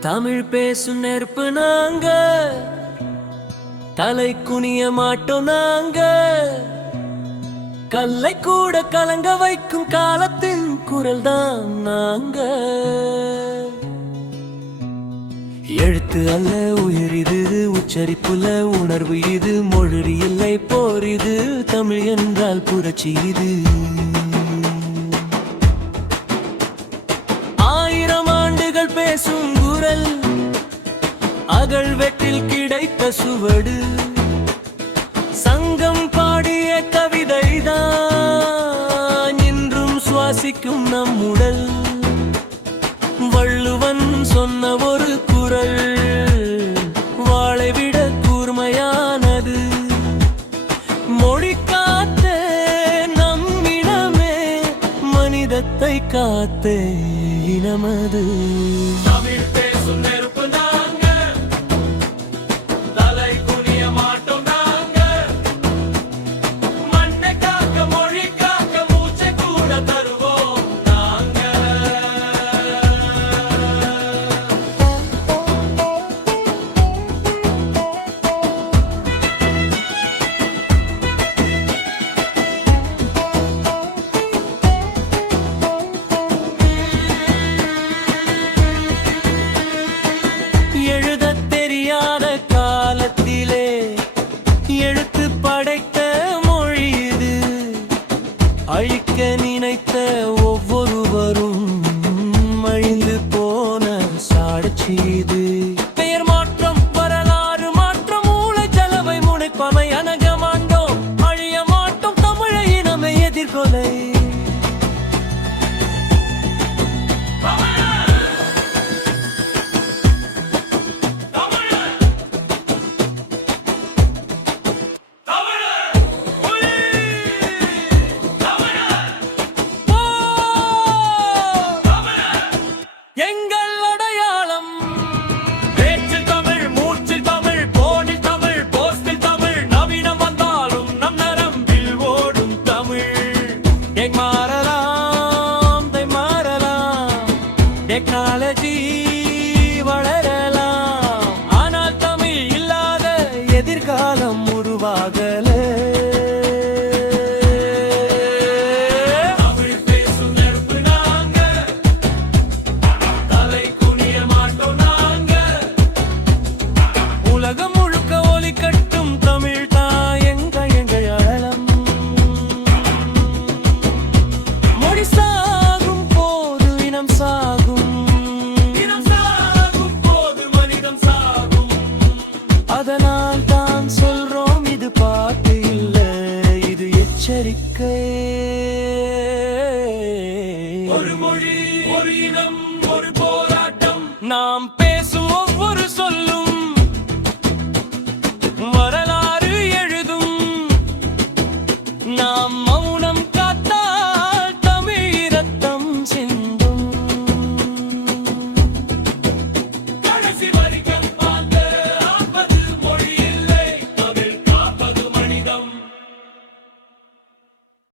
தமிழ் பேசும் நெருப்பு நாங்க. தலை குனிய மாட்டோம் நாங்க. கல்லை கூட கலங்க வைக்கும் காலத்தின் குரல் தான் நாங்க. எழுத்து அல்ல உயிர் இது உச்சரிப்புல உணர்வு இது மொழி இல்லை போர் இது தமிழ் என்றால் புரட்சி இது. ஆயிரம் ஆண்டுகள் பேசும் குரல் அகழ்வெட்டில் கிடைத்த சுவடு. சங்கம் பாடிய கவிதைதான் இன்றும் சுவாசிக்கும் நம் உடல். வள்ளுவன் சொன்ன ஒரு குரல் வாளை கூர்மையானது. மொழி காத்த நம்மிடமே மனிதத்தை காத்தே இனமது. தமிழ் பேசும் அழிக்க நினைத்த ஒவ்வொருவரும் அழிந்து போன சாட்சி இது. டெக்னாலஜி வளரலாம். ஆனால் தமிழ் இல்லாத எதிர்காலம் உருவாகலே. அதனால் தான் சொல்றோம் இது பாட்டு இல்ல இது எச்சரிக்கை. ஒரு மொழி ஒரு இனம் ஒரு போராட்டம். நாம்